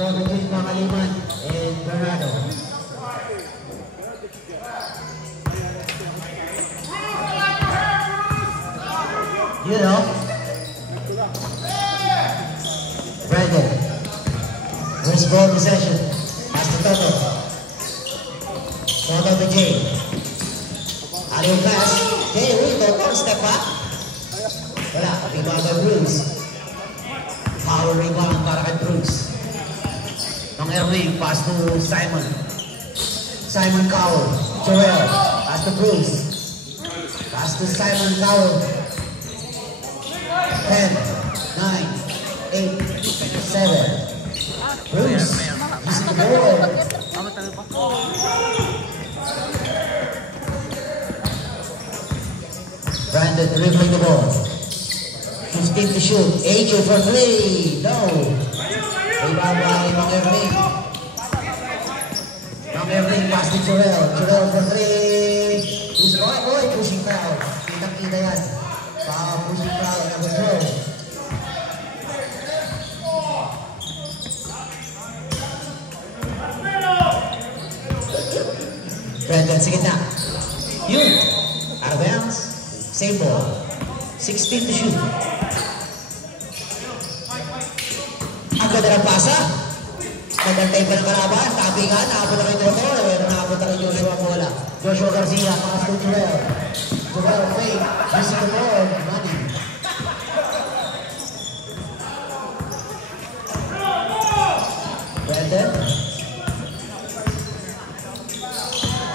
for between Pangaliman and Bernardo. You know, Brandon, first ball possession, pass to Toto. Toto to Jay. Aliw pass, Jay, Toto, step back. Wala, rebound by Bruce. Power rebound para kay Bruce. Ng Erling, pass to Simon. Simon Cowell, Joel, pass to Bruce. Pass to Simon Cowell. 10, 9, 8, 7. Bruce, using the ball. Brandon dribbling the ball. 15 to shoot. AJ for 3. No. Rebound by Mang Erling. Mang Erling pass to Joel. Joel for 3. Who's going? Boy, pushing foul. Kitang-kita yan. Pushing foul. Number 12. Brandon, sige na. Yun. Out of bounds. Same ball. 16 to shoot. Ang ganda ng pasa. Nagantay pa ng karaban. Tabi nga. Nakapot na kayo ito. Nakapot na kayo Joshua Mola. Joshua Garcia. Pass to Joel. Joel fake. Using the ball. Money. Brandon.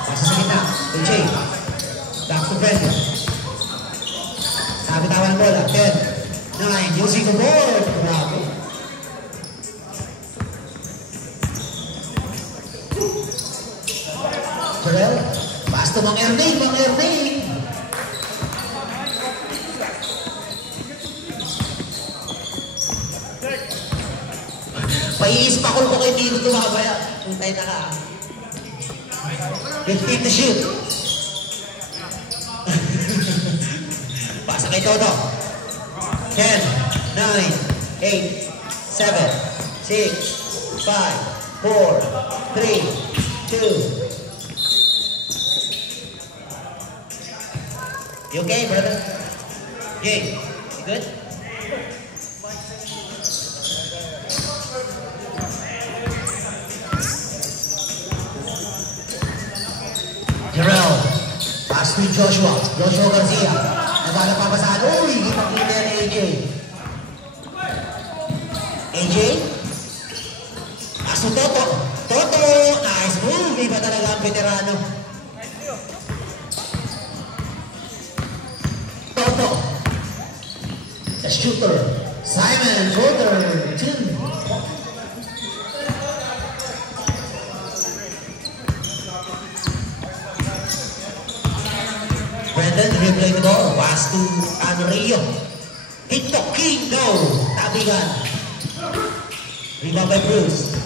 Pasa sa gitna. AJ. Back to Brandon. Bitawan ang bola. 10, 9, using the board. Grabe. Joel, pass to Mang Erling. Mang Erling. Paiispakol ko kayo dito tumabaya. Puntay na ka. 15 to shoot. Pasa kay Toto. 10, 9, 8, 7, 6, 5, 4, 3, 2. You okay, brother? Okay. You good? Jarrell. Pass to Joshua. Joshua Garcia. Nagana papasahan. Uy! Ipakita ni AJ. AJ? Paso Toto. Toto! Nice move! Iba talaga ang veterano. Toto. The shooter. Simon Porter. 2. Brandon dribbling the ball. Pass to Rio. Hit the king. No. Tabigan. Rebound by Bruce.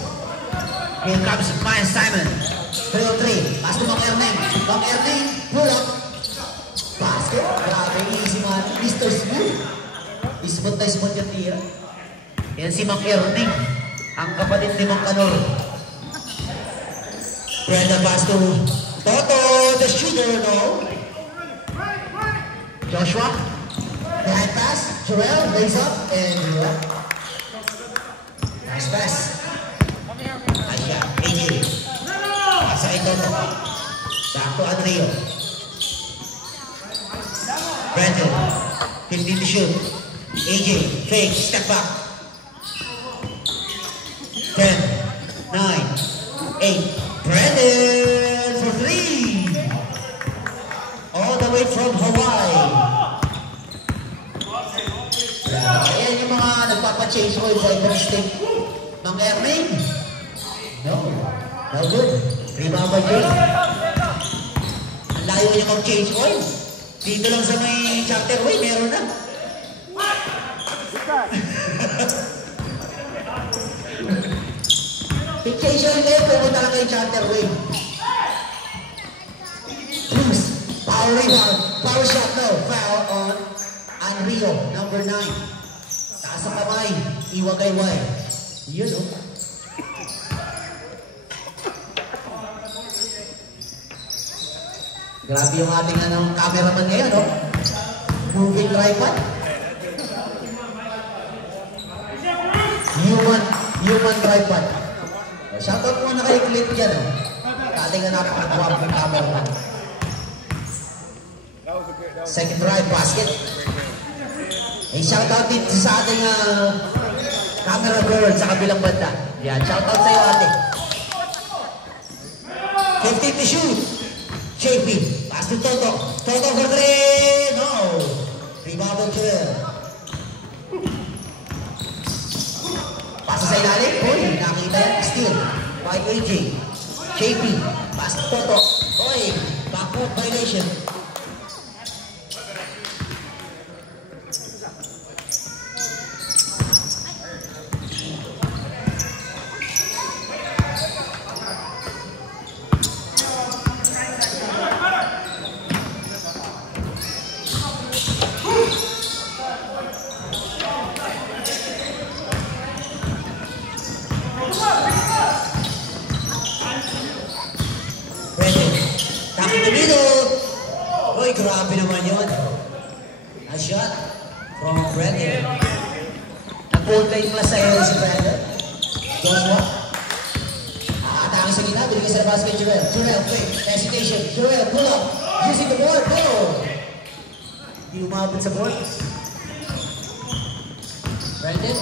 Here comes Simon. 3-on-3. Pass to Mang Erling. Mang Erling. Pull up. Basket. Grabe. Easy man. Mr. Smooth. Smooth na smooth yung tira. Yan si Mang Erling. Ang kapatid ni Mang Kanor. Brandon pass to Toto. The shooter. No. Joshua, behind pass, Joel, lays up, and nice pass. Nice shot, AJ. Pasa kay Toto. Back to Rio. Brandon, 15 to shoot. AJ, fake, step back. 10, 9, 8. Brandon for 3. All the way from Hawaii. Ayan yung mga nagpapa-change oil sa ibang stick. Mang Erling. No. No good. Rebound by Jay. Ang layo niya mag-change oil. Dito lang sa may charterway, meron na. Change oil kayo, pumunta lang kayo charterway. Bruce. Power rebound. Power shot, no. Foul on Rio, number 9. Taas ang kamay. Iwagayway. Yun, oh. Grabe yung ating cameraman ngayon, no? Moving tripod. Human tripod. Shoutout muna kay Clip dyan, no? Ating napakagwapong cameraman. Second drive basket. Shoutout din sa ating camera girl sa kabilang banda. Yan, shoutout sa'yo ate. 15 to shoot. JP, pass to Toto. Toto for 3. No. Rebound Joel. Pasa sa ilalim. Uy, nakita yan. Steal by AJ. JP, pass to Toto. Uy, backcourt violation. Grabe naman yun. A shot from Brandon. Nag-full-time class sa'yo si Brandon. Joshua. Atake sa gina. Binigay sa basket, Joel. Joel, quick. Hesitation. Joel, pull up. Using the board. Go! Hindi umabot sa board. Brandon.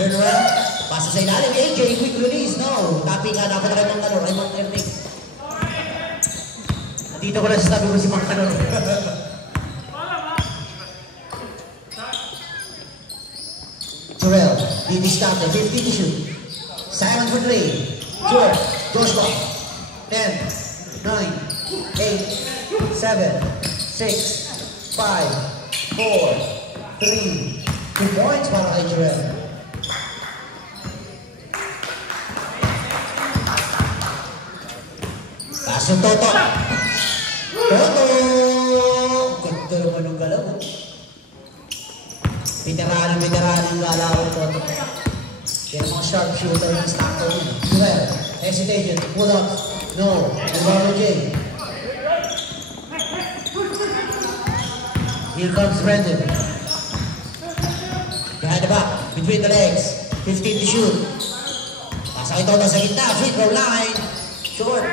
Turn around. Pasa sa ilalim. AJ, quick release. No. Tapi ka. Dapat rin ng Raymond Erling. Dito ko na sasabi mo si Mang Kanor. Terrell, didistante, 50 to shoot. Simon for 3. George, Joshua. 10, 9, 8, 7, 6, 5, 4, 3. 2 points para kay Terrell. Pass yung Toto. Toto! Ganda naman yung galaw. Veteran yung galaw ng Toto. Yan mga sharpshooter ng Stockton. Well, hesitation, pull up. No, Eduardo J. Here comes Brandon. Behind the back, between the legs. 15 to shoot. Pasa kay Toto sa gitna, free throw line. Short.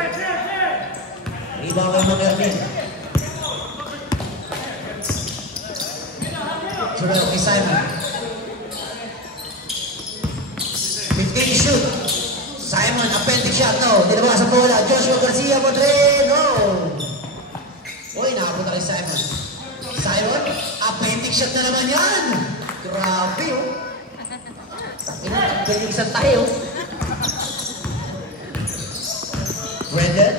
Rebound kay Mamermin. Terrell kay Simon. 15 to shoot. Simon, appendix shot. No, dinabas sa bola. Joshua Garcia for 3. No. Uy, nakapunta kay Simon. Simon, appendix shot na naman yan. Grabe, oh. Takpan yung isang tayo. Brandon.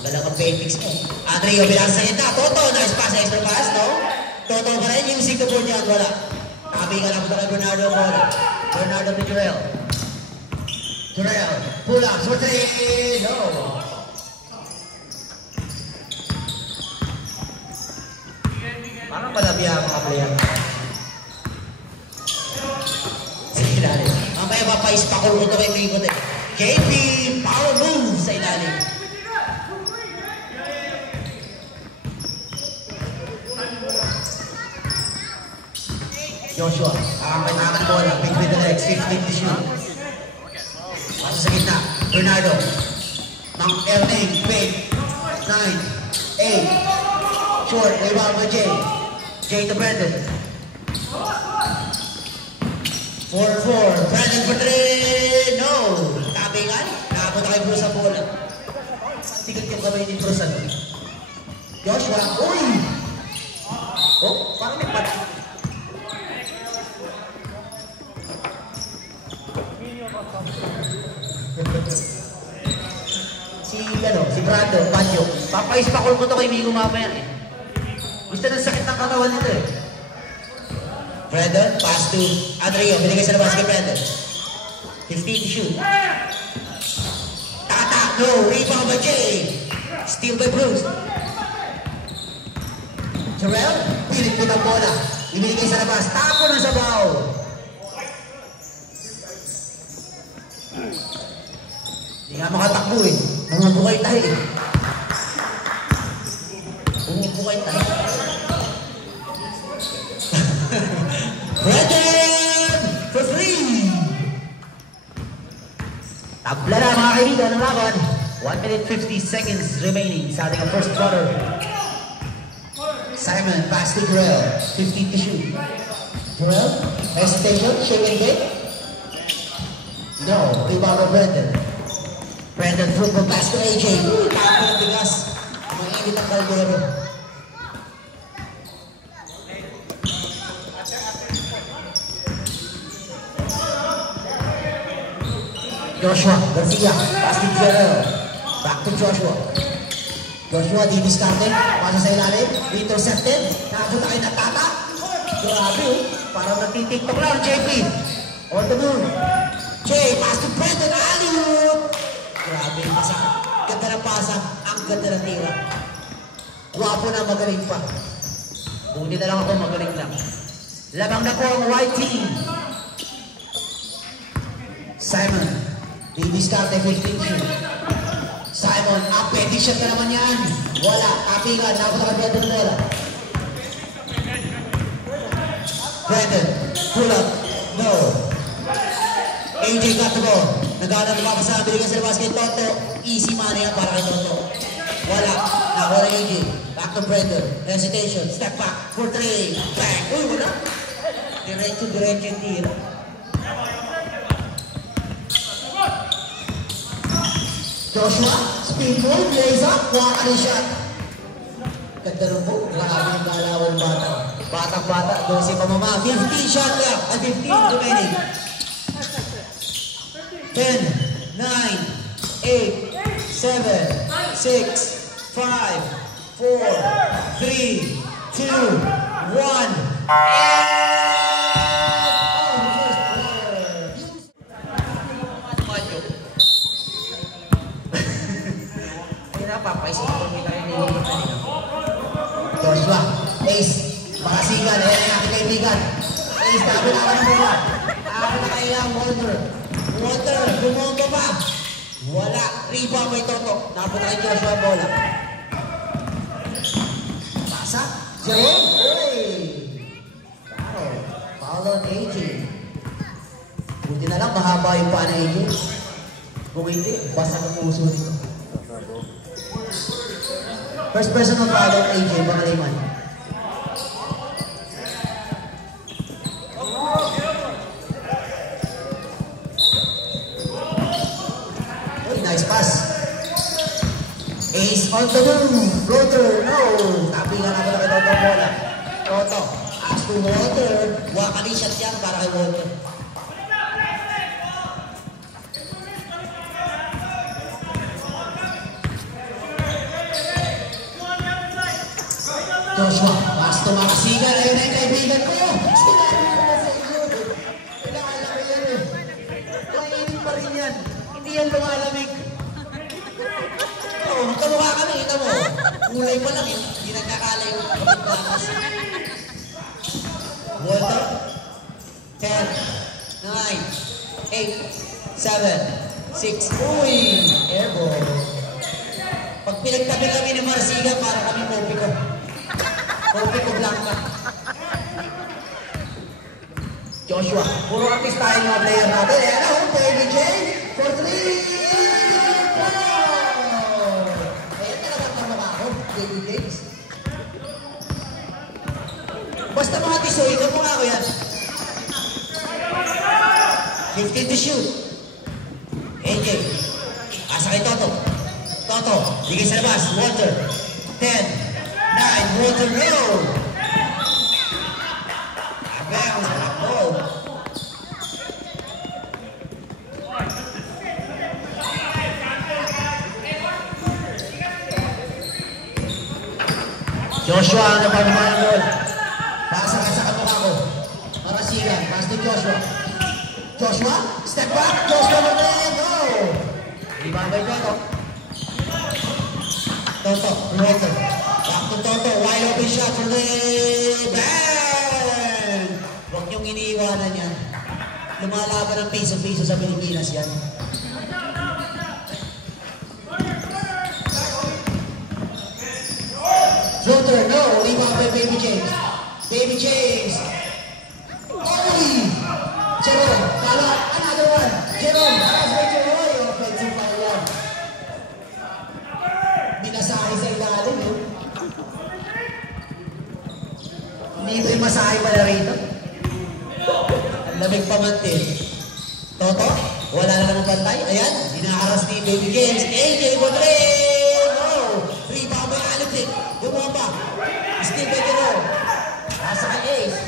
Galang ang appendix mo. Andrea, bilang sa gitna. Toto, nice pass, extra pass, no? Toto pa rin yung single board niya. Wala. Tabi ka na punta kay Bernardo Mora. Bernardo to Terrell. Terrell, pull up, for 3. No. Parang malabi ang mga player. Sige natin. Mamaya mapaispakol ko ito kay Mingot eh. KP, power move sa ilalim. Joshua, nakakanakan bola, big with the legs, 15 to shoot. Paso sa gitna, Bernardo. Mang Erling, big, 9, 8. Short, rebound by Jay. Jay to Brandon. 4-4. Brandon for 3. No. Tabingan. Nakapunta kay Bruce ang bola. Tigat yung kamay ni Bruce. Joshua. Uy! Oh, parang may pati. Si Brando, Panyo. Papaispakol ko to kay Migo mamaya eh. Gusto ng sakit ng katawan nito eh. Brandon, pass to Andrea. Binigay sa labas kay Brandon. 15 to shoot. Tata, no. Rebound by Jay. Steal by Bruce. Terrell, pilit po ng bola. Ibinigay sa labas. Tapo na sa baw. Hindi nga makatakbo eh. Bumubukay tayo eh. Bumubukay tayo. Brandon for 3. Tabla na mga kaibigan ng laban. 1 minute 50 seconds remaining sa ating first quarter. Simon, pass to Jarrell. 15 to shoot. Jarrell, hesitation, shake and bake. No, rebound of Brandon. Brandon football pass to AJ. Tapos ng bigas. Mainit ang kaldero. Joshua Garcia, pass to Jarrell. Back to Joshua. Joshua, didiskarte. Pasa sa ilalim. Intercepted. Nakapunta kayo na tata. Grabe, parang nagtitiktok lang, JP. On the move. Jay, pass to Brandon. Alley-oop. Grabe, pasa. Ganda ng pasa. Ang ganda ng tira. Guwapo na, magaling pa. Buti na lang ako, magaling lang. Labang na po ang white team. Simon, didiskarte 15 shoot. Simon, pwede shot na naman yan. Wala, kapingan, napunta ka Brandon Mela. Brandon, pull up, no. AJ got the ball. Naghanap na makasama, binigyan sa labas kay Toto. Easy money yan para kay Toto. Wala, nakuha na AJ. Back to Brandon, hesitation, step back for 3. Bang, uy, wala. Diretso yung tira. Joshua, speed move, lays up, waka ni shot. Ganda rin po, grabe yung galawan bata. Batang-bata, 12 pa mama. 15 shot lang, 15 remaining. 10, 9, 8, 7, 6, 5, 4, 3, 2, 1, Joshua, Ace, makasigan, ayan ang kaibigan. Ace, tabi na ka ng bola. Tabi na kayo ang Walter. Walter, bumongo pa. Wala, rebound may Toto. Napunta kay Joshua ang bola. Pasa, Jerome, uy. Foul on AJ. Buti na lang, mahaba yung paa na AJ. Kung hindi, basta ng puso nito. First personal foul on AJ, Bangaliman. Uy, nice pass. Ace on the move. Floater, no. Tapi nga na kay Toto bola. Toto, as to Walter. Wakali shot yan para kay Walter. Joshua, pass to makasigan. Ayun na yung kaibigan ko. Kailangan lang yan eh. Kainin pa rin yan. Hindi yan lumalamig. Oo, magkamukha kami. Kita mo. Kulay pa lang eh. Hindi nagkakala yung kapagdamas. Walter. 10, 9, 8, 7, 6. Uy! Airball. Pag pinagtabi kami ni Marsiga, para kami mopi ko. Mopi ko blanca. Joshua, puro artist tayo mga player natin. Ayan ako, David J. For 3. Wow! Ayan talagang tama ako, David James. Basta mga tisoy, ikaw mo nga ako yan. 15 to shoot. AJ, asa kay Toto. Toto, bigay sa labas. Walter. 10, 9, Walter, no! Abang, sarap ball. Joshua, ano pa naman ang ball? Pasa ka sa kamukha ko. Marasigan, pass to Joshua. Joshua, step back. Joshua, no! Rebound by Toto. Toto, Walter. Back to Toto. Wide open shot for the bang! Huwag niyong iniiwanan yan. Lumalaban ng piso-piso sa Pilipinas yan. by Baby James. Baby James. Holy! Jerome, follow up. Another one. Jerome, pass by Jerome. Offensive foul yan. Binasahe sa ilalim yun. Libre masahe pala rito. Ang lamig pamantin. Toto, wala na naman pantay. Ayan, hinaharas ni Baby James. AJ Godrin! No! Rebound by Alipin. Gumawa pa. Steve Bedero. Nasa kay Ace.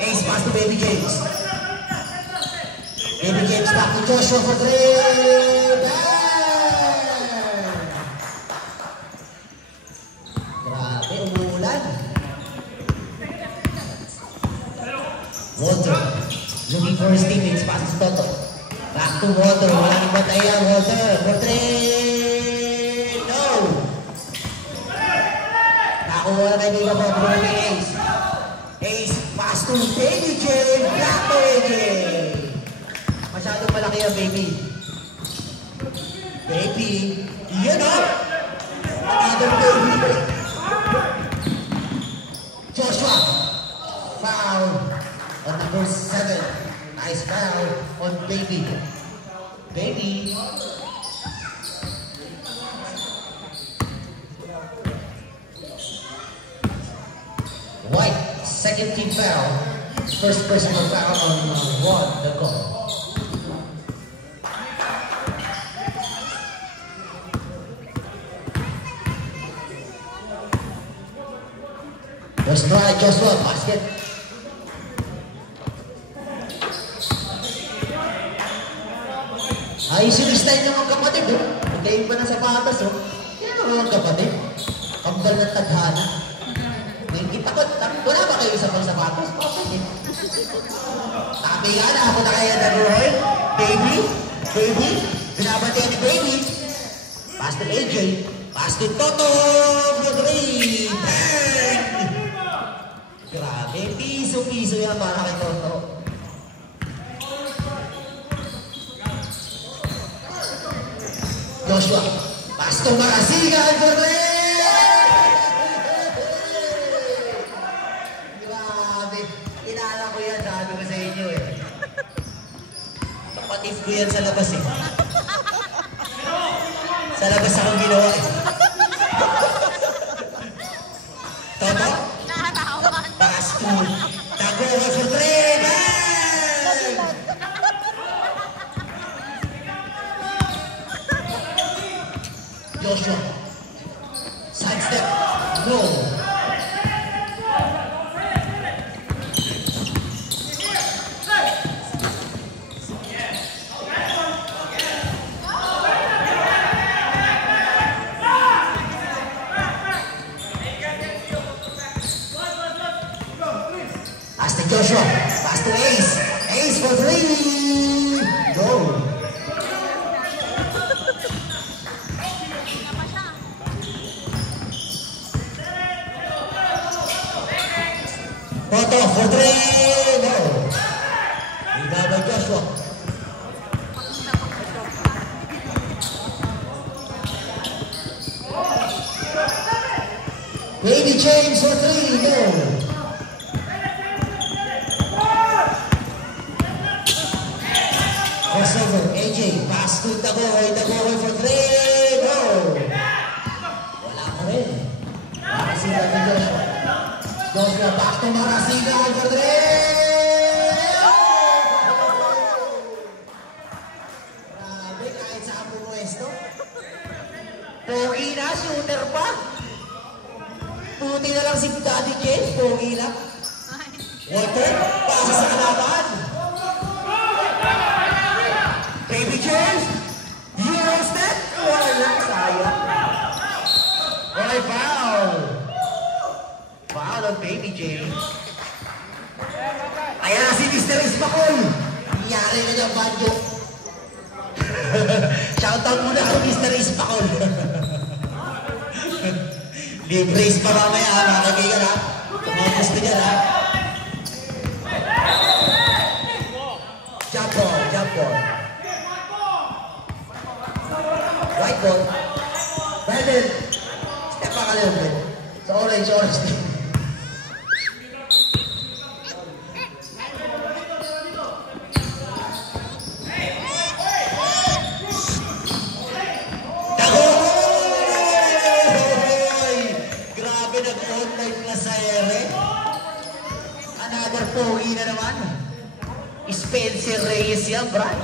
Ace pass to Baby James. Baby James back to Joshua for three. Grabe, umuulan. Walter looking for his teammates. Pass to Toto. Back to Walter. Wala nang batayan. Walter for three. No! Nakuha na kay Biga po. Ace. Ace pass to Baby James. Back to AJ. Masyadong malaki ang Baby. Baby. Yun o. Another Baby. Joshua. Foul on number 7. Nice foul on Baby. Baby. White, second team foul. First personal foul on Ron, the goal. Let's try Joshua, basket. Ayos yung style ng mga kapatid, oh. Magkain pa ng sapatos, oh. Yan ang mga kapatid. Kambal ng tadhana. Ngayon kita ko, wala ba kayo sa pang sapatos? Bakit eh? Sabi nga na, ako na kaya Daruhoy. Baby, Baby, binabatihan ni Baby. Pass to AJ. Pass to Toto. Rodri. Bang! Grabe, piso-piso yan para kay Toto. Joshua, pass to Marasigan for three! Grabe, kinala ko yan, sabi ko sa inyo eh. Kapatid ko yan sa labas eh. Sa labas akong ginawa eh. Toto, pass to Tagoga for three! Bang! Joshua, sidestep, no. Pass to Joshua, pass to Ace, Ace for three, go. Toto for three, no. Rebound by Joshua. Baby James for three, no. Crossover, AJ, pass to Tagoy for three, no. Wala pa rin. Marasigan ni Joshua. Joshua back to Marasigan for three! Grabe, kahit sa pumuesto. Pogi na, shooter pa. Puti na lang si Daddy James, pogi na. Walter, pasa sa kalaban. Baby James, Euro step. Wala, sayang. Wala, foul. Foul on Baby James. Ayan na si Mr. Isbakol. Nangyari na niya banjo. Shoutout muna kay Mr. Isbakol. Libre pa mamaya, mga kaibigan ha. Kung mga gusto niya ha. Jump ball, jump ball. White ball. Brandon. color. Sa orange team. Grabe nag-online na sa ere. Another pogi na naman. Spencer Reyes yan, Brad.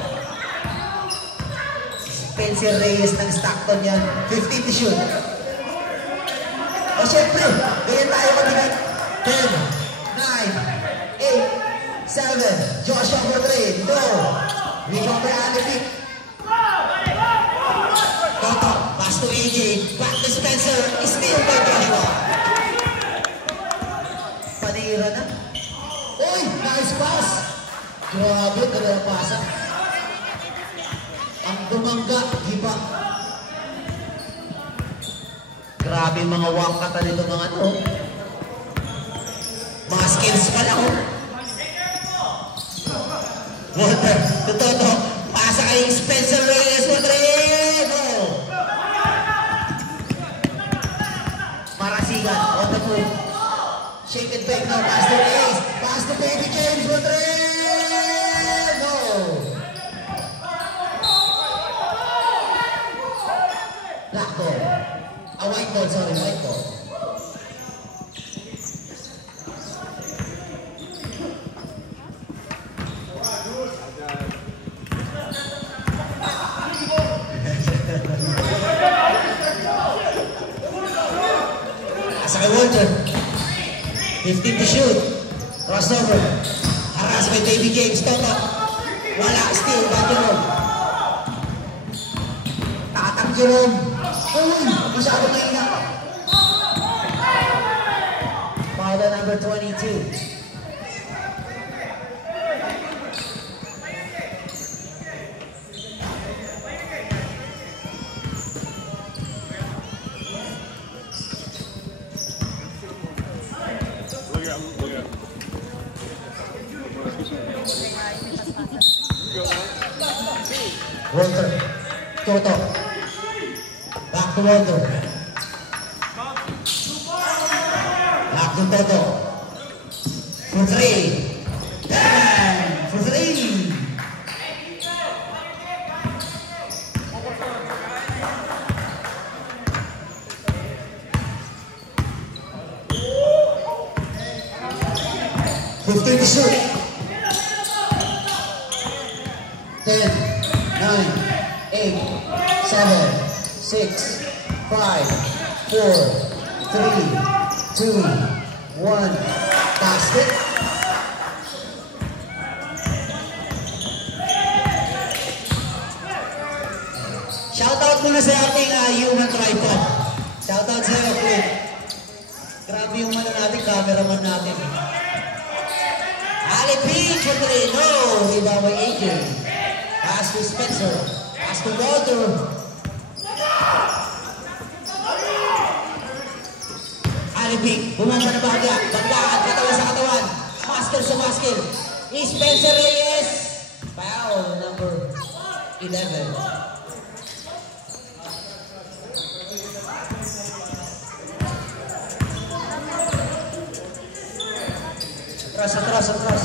Spencer Reyes ng Stockton yan. 15 to shoot. O syempre, ganyan tayo kabigat. 10, 9, 8, 7. Joshua for 3. Go. Rebound by Alipik. Toto, pass to AJ. Back to Spencer. Steal by Joshua. Panira na. Uy, nice pass. Grabe, dalawang pasa. Ang dumangga, giba. Grabe mga wangkata nito mga ano. Mga skills pa lang. Walter, Toto, pasa kay Spencer Reyes. Rodrigo. Marasigan, on the move. Shake it back now, pass to Reyes. Pass to Baby James. Rodrigo. Black ball. White ball, sorry, white ball. Asa kay Walter. 15 to shoot. Crossover. Harass by Baby James. Toto. Wala. Steal. Back Jerome. Tatang Jerome. Uy! Masyado mahina. Foul number 22. Walter. Toto. Back to Walter. Back to Toto. For 3. Damn! For 3. To shoot. 10, 9, 8, 7, 6, 5, 4, 3, 2, 1. Basket. Shoutout muna sa ating human tripod. Shoutout sa iyo, Clint. Grabe yung natin, cameraman natin. Alipik for 3. No! Rebound by AJ. Pass to Spencer. Pass to Walter. Alipik. Bumamba na bagya. Baglaan. Katawan sa katawan. Masker sa masker. Spencer Reyes. Foul number 11. Atras.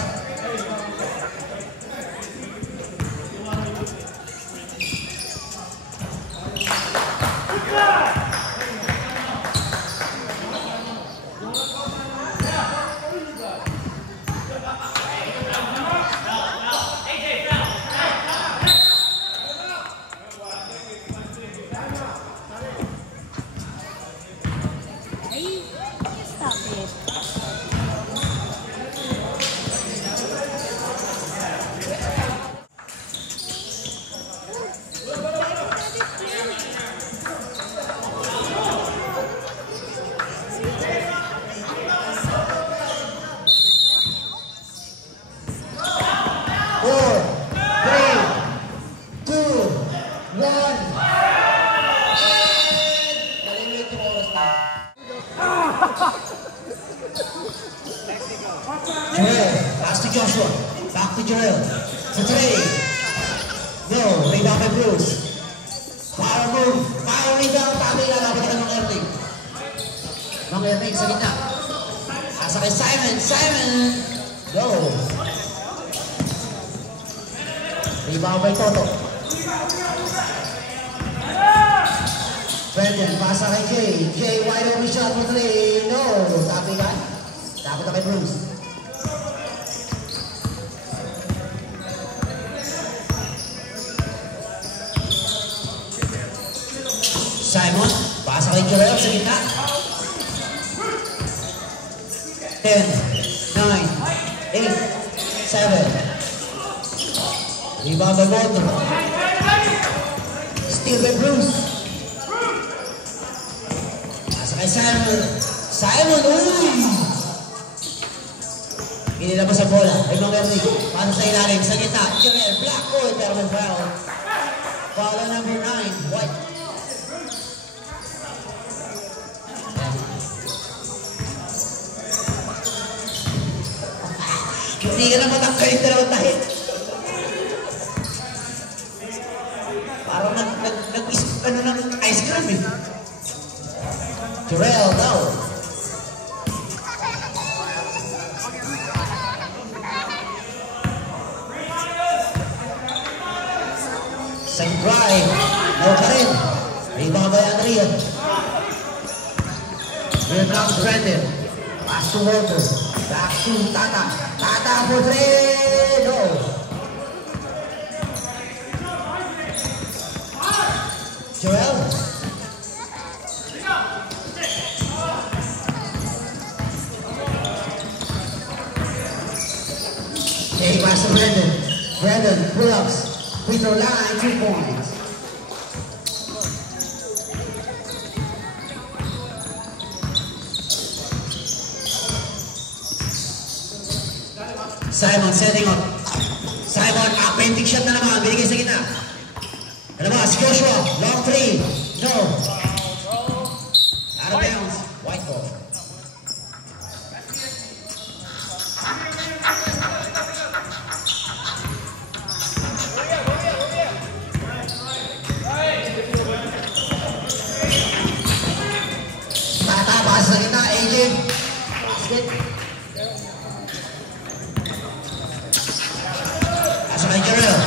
Pass to Joshua. Back to Joel. For 3. No. Rebound by Bruce. Power move. Power rebound. Tabi na. Dapat kita ng early. Mga Erning sa gitna. Asa kay Simon. Simon! Go! Rebound by Toto. Brandon, pasa kay Jay. Jay, wide open shot for 3. No! Tapi kan? Dapat na kay Bruce. Simon, pasa kay Joel sa gitna. 10, 9, 8, 7. Rebound by Walter. Steal by Bruce. Pasa kay Simon. Simon, uy! Inilabas sa bola. Ay mga Erning. Pasa sa ilalim. Sa gitna. Joel, black. Oh, Derwin foul. Foul number 9. White. Hindi ka na matangkay yung dalawang tahit. Parang nag-isip ano ng ice cream eh. Jarrell, now. Second drive. No pa rin. Rebound by Andrea. Here comes Brandon. Pass to Walter. Back to Tata. Tata for 3. No. Joel. Hey, pass to Brandon. Brandon, pull-ups. Free throw line, 2 points. Simon setting up. Simon, appendix shot na naman. Binigay sa gitna. Nalabas, Joshua. Long 3. No. Out of bounds. White ball. Tatapas sa gitna, AJ. Basket. Asa kay Jarrell.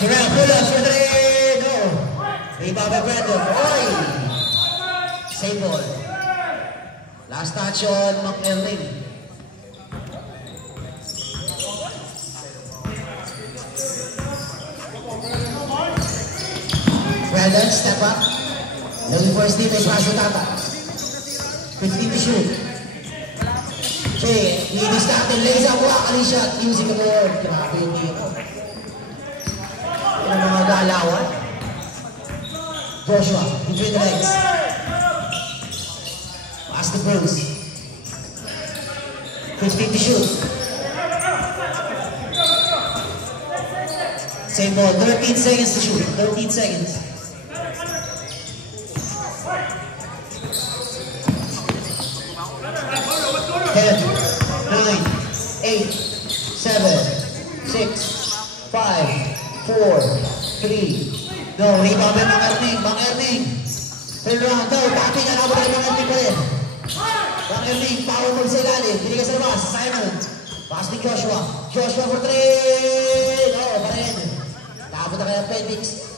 Jarrell, pull up for 3. No. Rebound by Brandon. Oy. Save ball. Last touch on McElwain. Brandon, step up. Looking for his teammate, pass to Tata. 15 to shoot. Jay, linis natin. Lays up, wakali shot. Using the board. Grabe yung dito. Yung mga galawan. Joshua, between the legs. Pass to Bruce. 15 to shoot. Same ball. 13 seconds to shoot. 13 seconds. 10, 9, 8, 7, 6, 5, 4, 3. No, rebound by Mang Erning. Mang Erning. Turn around daw. Tapping na ako ng Mang Erning pa rin. Mang Erning, power move sa ilalim. Binigay sa labas. Simon. Pass ni Joshua. Joshua for 3. No, pa rin. Tapos na kaya appendix.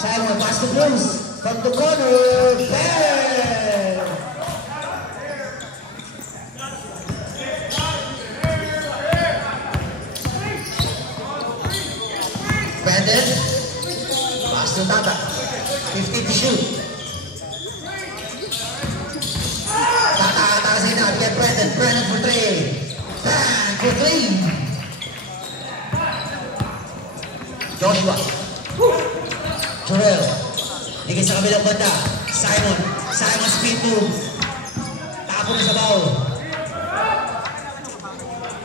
Simon, pass to Bruce. From the corner. Bang! Brandon, pass to Tata, 50 to shoot. Tata, taas na, get Brandon, Brandon for 3. Bang, for 3. Joshua, Joel, higit sa kabilang banda, Simon, Simon speed move. Tapo na sa bowl.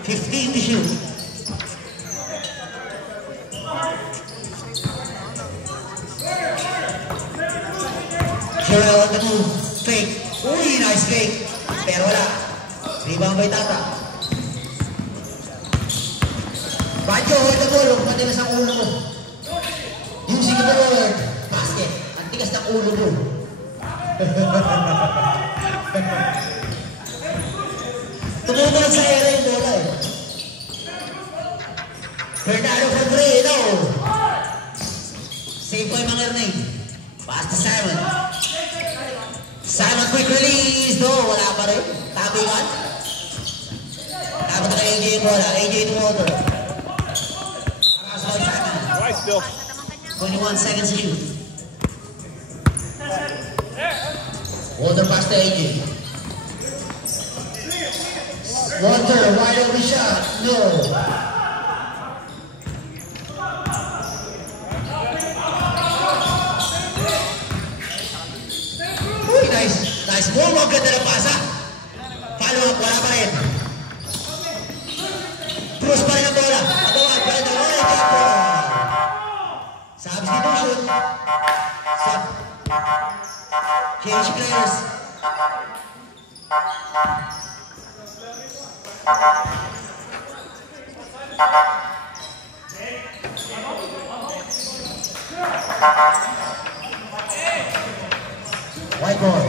15 to shoot. Joel on the move. Fake. Uy, nice fake. Pero wala. Rebound by Tata. Bajo, hold the ball. Huwag matigas ang ulo mo. Using the ball. Basket. Ang tigas ng ulo mo. Tumumunod sa area yung bola eh. Bernardo for 3, no. Save po yung mga Ernay. Pass to Simon. Simon, quick release. No, wala pa rin. Tabingan. Tapos na AJ yung bola. AJ to Walter. Simon. Right, still. 21 seconds to shoot. Walter pass to AJ. Walter, wide open shot. No. Uy, nice move. Ang ganda ng pasa. Follow up, wala pa rin. Cruz pa rin ang bola. Agawan, pa rin ang bola. Substitution. Change players. White ball.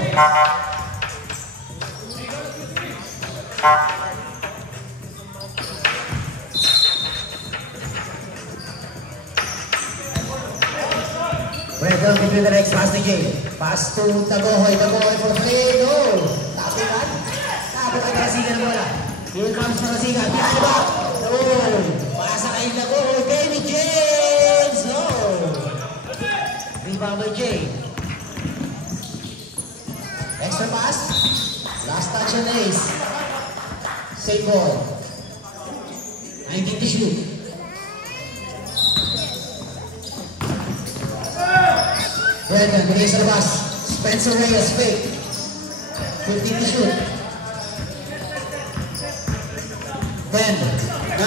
Welcome to the next pass to game. Pass to Tagohoy. Tagohoy for 3. No. Tapikan. Tapos ang Rasigan bola. Here comes the Rasigan. Behind the back. No. Pasa kay Tagohoy. David James. No. Rebound by Jay. Extra pass. Last touch and ace. Same ball. 19 to shoot. Brandon, bigay sa labas. Spencer Reyes, fake. 15 to shoot. 10, 9,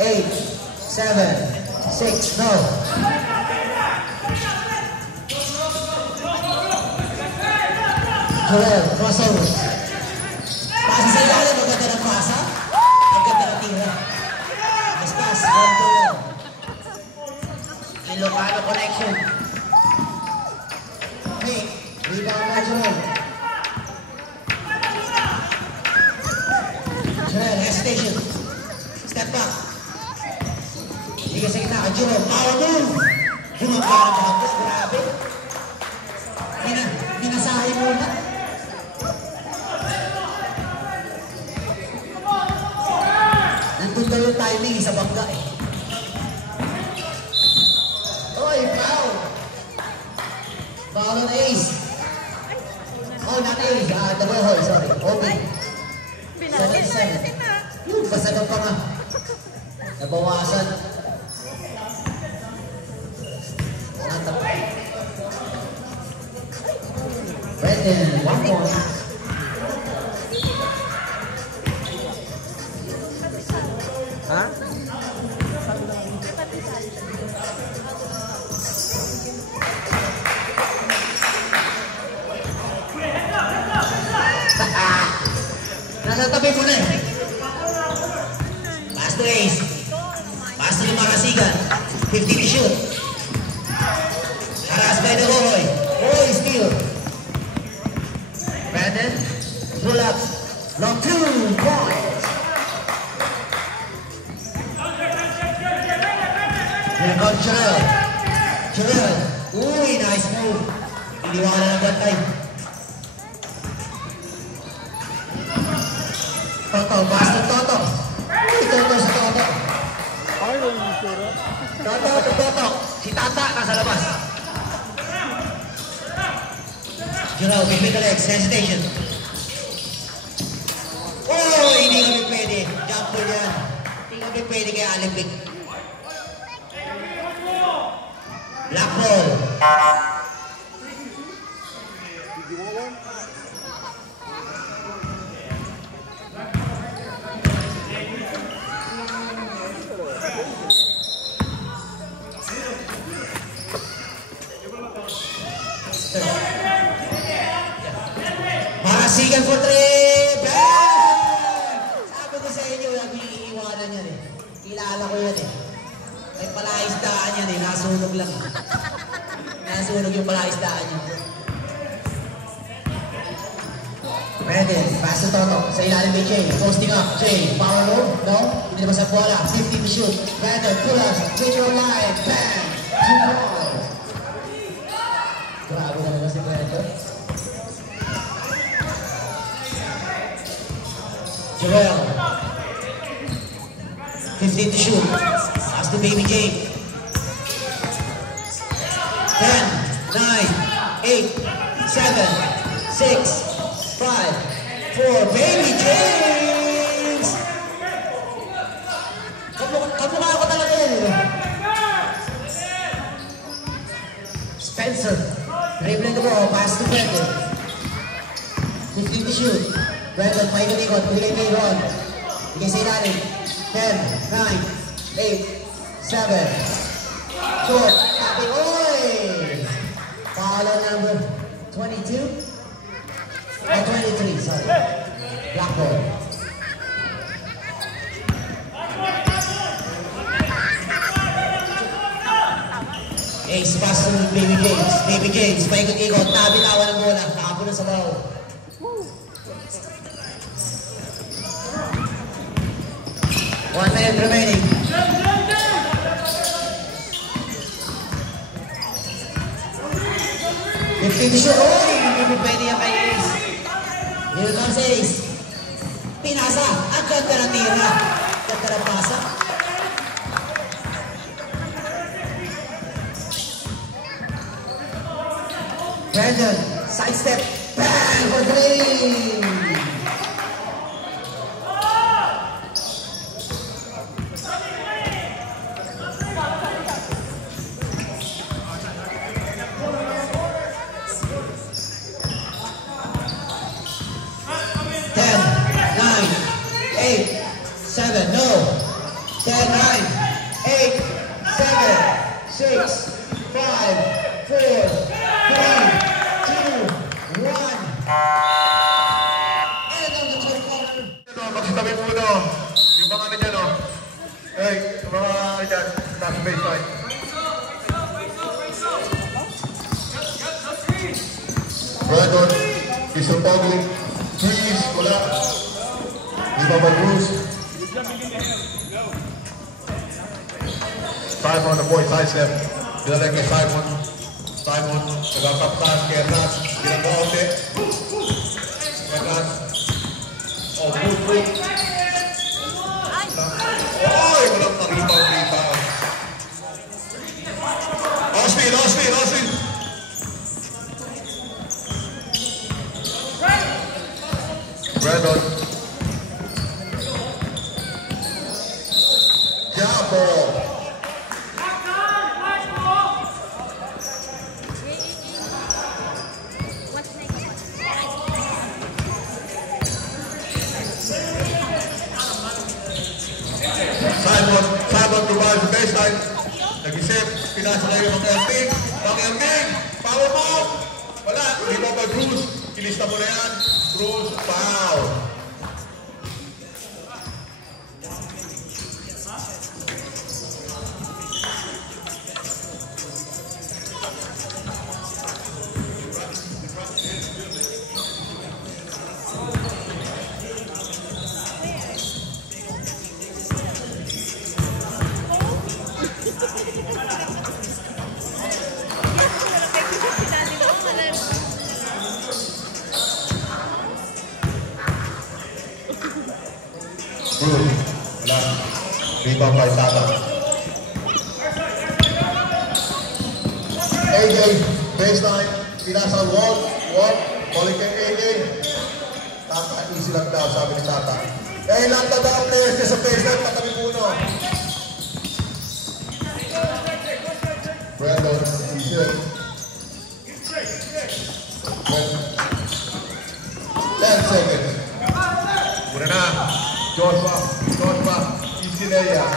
8, 7, 6, no. Joel, crossover. Pasa sa ilalim, maganda ng pasa. Maganda ng tira. Nice pass, from Joel. Ilocano connection. Rebound by Joel. Joel, hesitation. Step back. Liga sa gitna. Joel, power move. Joel, parang kapos. Grabe. Minasahe muna. Nandun daw yung timing sa bangga eh. Oy, foul. Foul on ace. Oh, not ace. Tagohoy, sorry. Open. 7-7. Yung pasagot pa nga. Nabawasan. Natapay. Brandon, 1 point. Ha? Nasa tabi mo na eh. Pass to ace. Pass to Limang Rasigan. 50 to shoot. Haras by Tagohoy. Oh, steal. Brandon, pull up. Long 2 points. Here comes Joel. Joel. Uy, nice move. Iniwala ng bantay. Toto, pass to Toto. Uy, Toto sa Toto. Toto to Toto. Si Tata nasa labas. Joel, pick the legs. Hesitation. Oh, hindi kami pwede. Jump ball yan. Hindi kami pwede kaya Olympic. Black ball. Marasigan for 3. Bang! Sabi ko sa inyo, nag-iiwanan yan eh. Kilala ko yan eh. May palaisdaan yan eh. Nasunog lang. Nasunog yung palaisdaan yan. Brandon, pass to Toto. Sa ilalim may Jay. Posting up. Jay, power low. No? Hindi naman sa bola. 50 to shoot. Brandon, pull up. Hit your line. Bang! 2 balls. Grabe na naman si Brandon. Jarrell. 15 to shoot. Pass to Baby Jay. 10, 9, 8, 7, 6, 5, 4, Baby James! Kamukha ko talaga yan. Spencer. Dribbling the ball. Pass to Brandon. 15 to shoot. Brandon, paikot-ikot. Bigay kay Ron. Bigay sa ilalim. 10, 9, 8, 7. Short. Happy. Oy! Foul on number 22. 23, sorry. Black ball. Ace pass to Baby James. Baby James, paikot-ikot. Nabitawan ng bola. Nakapo na sa ball. One minute remaining. Finish your own. Hindi mo pwede yung kay Ace. Here comes Ace. Pinasa. Ang ganda ng tira. Ganda ng pasa. Brandon. Side step. Bang for three. Magsitabi muna. Yung mga ano dyan, oh. Hey, yung mga ano dyan, nasa baseline. Brandon, Mr. Pogli, freeze, wala. Di ba mag-bruise? Simon, the boy, side step. Dinalek kay Simon. Simon, nagkakaptahan kay Hernaz. Ginagawa ulit. Hernaz. Oh, good. Oy, walang nakita. Austin. Brandon. Jabo. Simon provides the baseline. Nag-isip, pinasa kayo ng Erting. Power move! Wala, hindi mo ba Bruce? Kilista mo na yan. Bruce, foul. Wala. Rebound by Tata. AJ, baseline. Pinasa walk. Balik kay AJ. Tata, easy lang daw, sabi ni Tata. Eh, lang na daw players niya sa baseline, patabi puno. Brandon, easy. 10 seconds. Muna na. Joshua, easy na yan.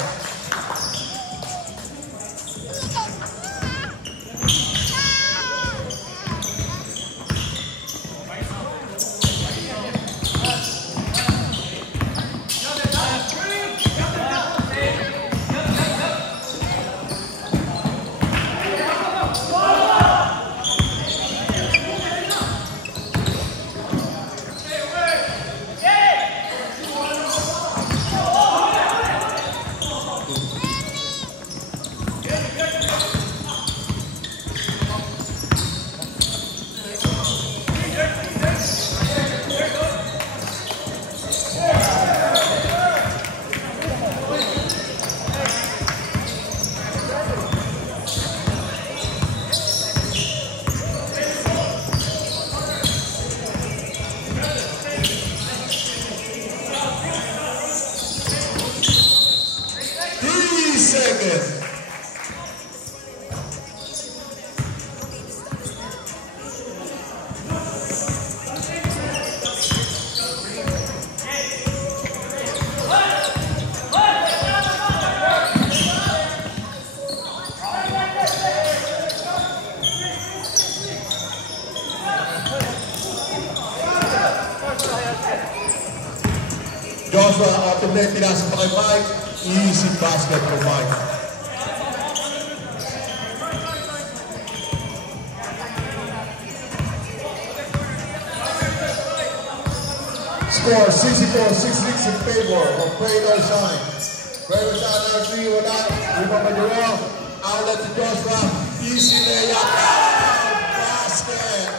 Joshua, out of net, pinasa pa kay Mike. Easy basket for Mike. Score 64-66 in favor of Prater Shine. Prater Shine there, 3 wala. Rebound by Jerome. Outlet to Joshua. Easy layup. Basket.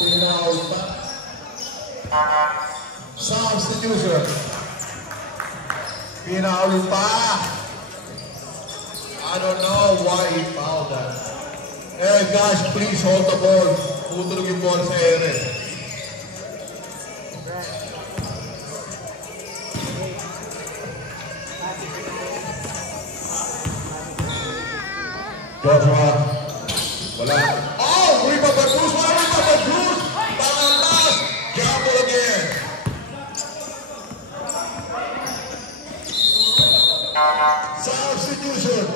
Pinawal pa. Substitution. Pinawal pa. I don't know why he fouled that. Hey guys, please hold the ball. Putulog yung ball sa ere. Joshua. Wala. Oh! Rebound by Bruce! Rebound by Bruce! Pangalas! Gamble again. Substitution.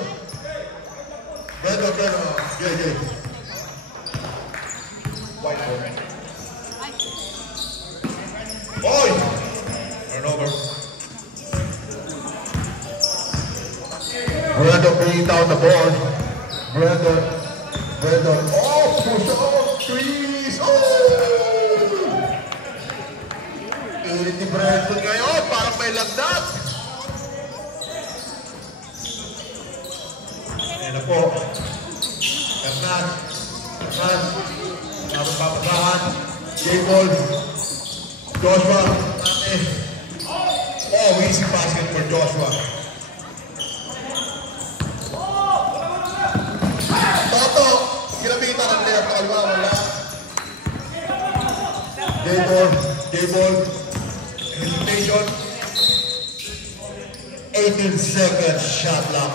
Brenda. Yeah. White ball. Oi! Turnover. Brenda bringing down the ball. Brandon. Oh, push off threes. Oh! Ilit ni Brandon ngayon. Parang may lagdat. Ayan na po. Hernan. Tapos papasahan. J-Ball. Joshua. Oh, easy basket for Joshua. Toto. Kinabita ng layup na kalma. Wala. J-Ball. Hesitation. 18 seconds shot lang.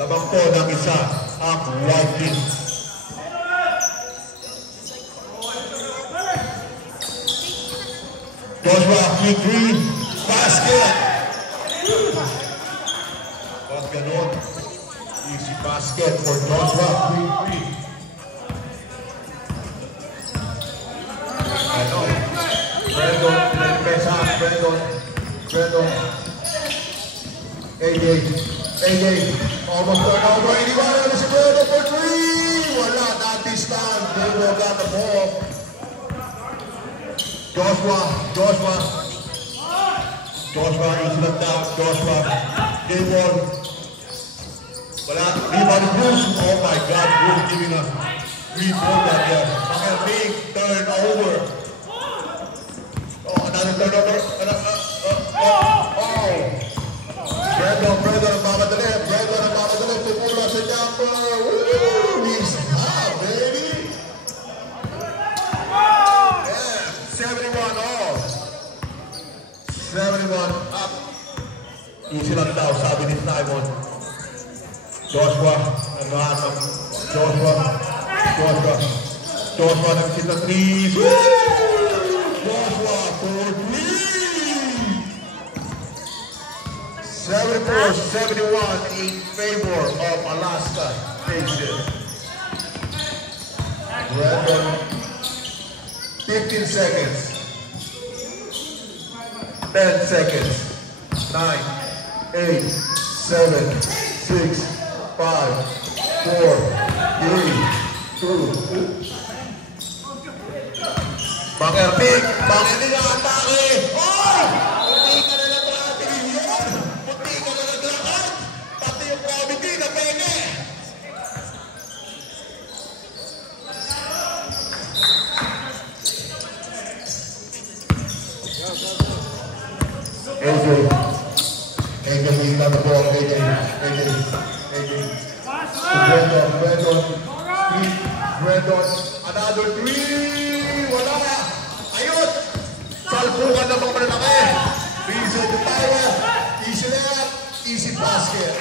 Labang po ng isa ang White Team. Joshua, free three, basket! Pag ganon, easy basket for Joshua, free three. Ano? Brandon. AJ, almost turnover. Iniwanan na si Brandon for three. Wala, not this time. Brandon got the ball. Joshua, he's left out. Joshua, game ball. Wala, rebound Bruce. Oh my God, Bruce giving us 3 points out there. A big turnover. Oh, another turnover. Brandon ang makadali. Tumula sa jumper. Woo! He's hot, baby. Yeah, 71 all. 71 up. Easy lang daw, sabi ni Simon. Joshua, Joshua nagkita 3. Joshua for 3. 74-71 in favor of Alaska Nation. Brandon, 15 seconds. 10 seconds. 9, 8, 7, 6, 5, 4, 3, 2. Bang-Erpig ang atake. Oh! Munti ka na nag-atake yun. Munti ka na nag-lakad. Pati yung gravity na peke. AJ, he's got the ball. AJ. Brandon, another 3. Wala. Ayun. Salpukan na mga malalaki. Rizzo to power. Easy layup. Easy basket.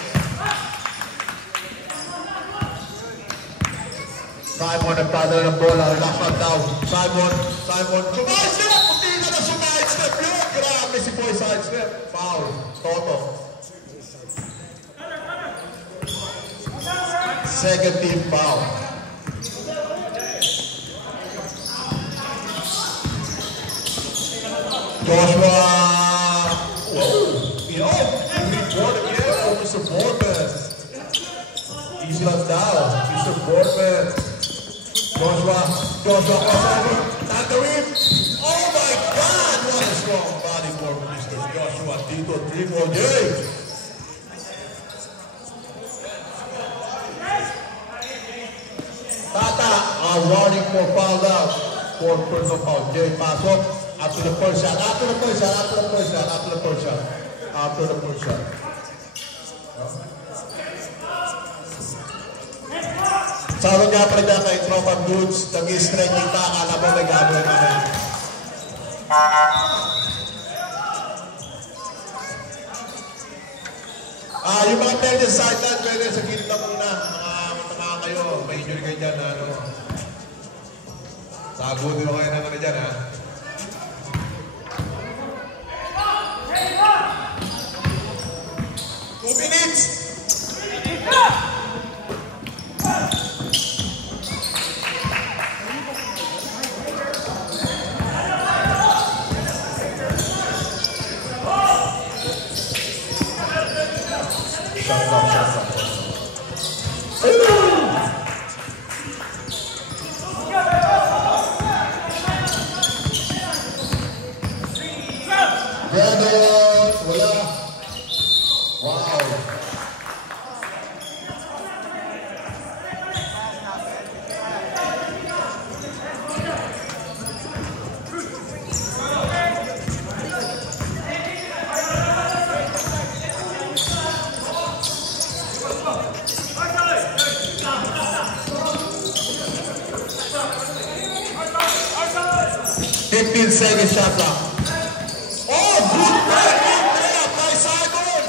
Simon nagpadala ng bola. Relax lang daw. Simon. Sumahid step. Puti ka na sumahid step yun. Grabe si Boy side step. Foul. Toto. Second team foul. Joshua. Whoa. Report again over Boardman. Easy on down. Mr. Boardman. Joshua crossover. Tangerine. Oh my God. What a strong body for Mr. Joshua Tito. 3 more games. Tata, warning for foul out. For personal foul. Jay pasok. After the first shot. After the first shot. Sabi nga pala dyan kay Tropa Goods, nag-stretching ka, akala mo may gagawin namin. Yung mga pwede sa sideline, pwede sa gilid na muna. Mga kayo, may injury kayo dyan, ano. Sagutin mo kayo ng ano dyan, ha. Second shot clock. Oh, good play! By Simon!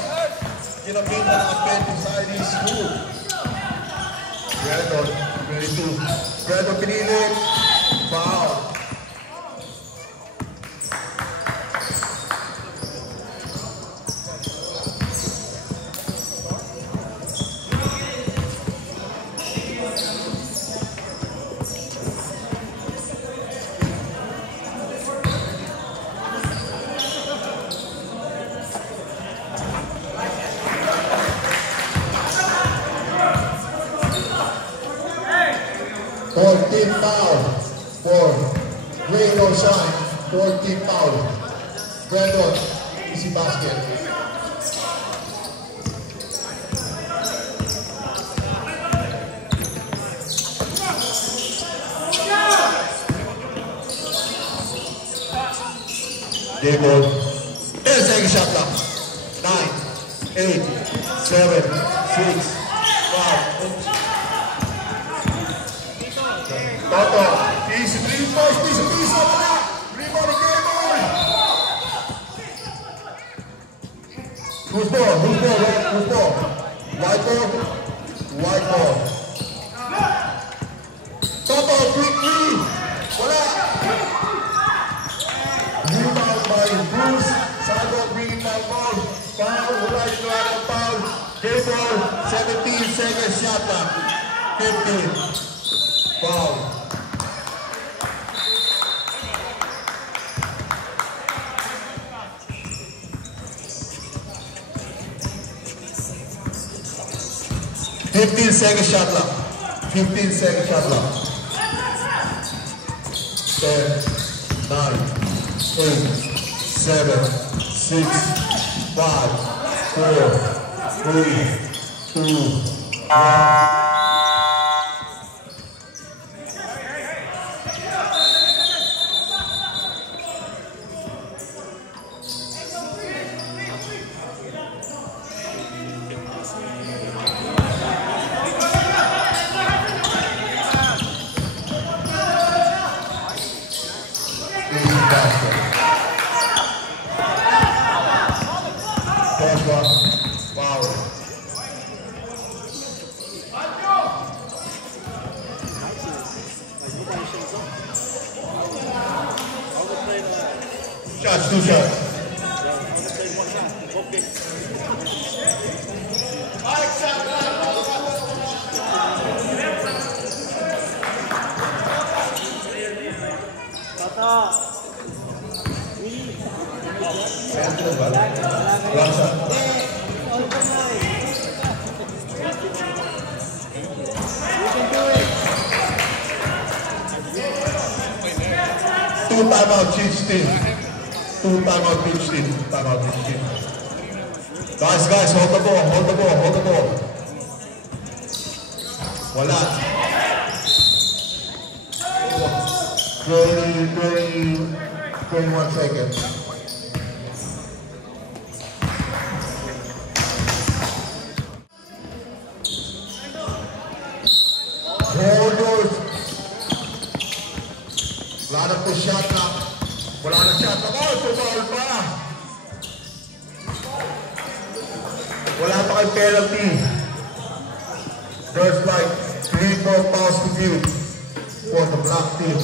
Kinapin na nakapent inside his school. Gredon pinilit. Foul. Foul for Rain or Shine. 14 foul. Brandon, easy basket. Game ball. There's a shot clock. 9, 8, 7, 6, 5. Toto, easy, piece, rebound again, boy. Who's ball? White ball. Toto, quickly. Wala. Rebound by Bruce. Sidewalk bringing my ball. Foul, right foul. Game ball, 17 seconds shot clock. 15. Foul. Second shot clock. 15-second shot clock. 10, 9, 8, 7, 6, 5, 4, 3, 2, 1. Two shots. Tata. Two timeout each team. Two timeout each team. Timeout each team. Guys, hold the ball, hold the ball, hold the ball. Wala. 21 seconds. Hold those. Wala na po shot na. Wala na shot na. Oh, tumal pa. Wala pa kay penalty. There's like 3-4 fouls to give for the black team.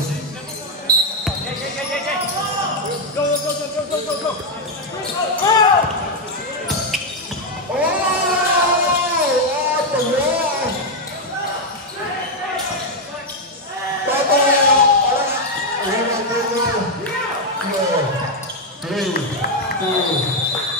Go! Oh! Off the wall! Bye-bye! 3, 2,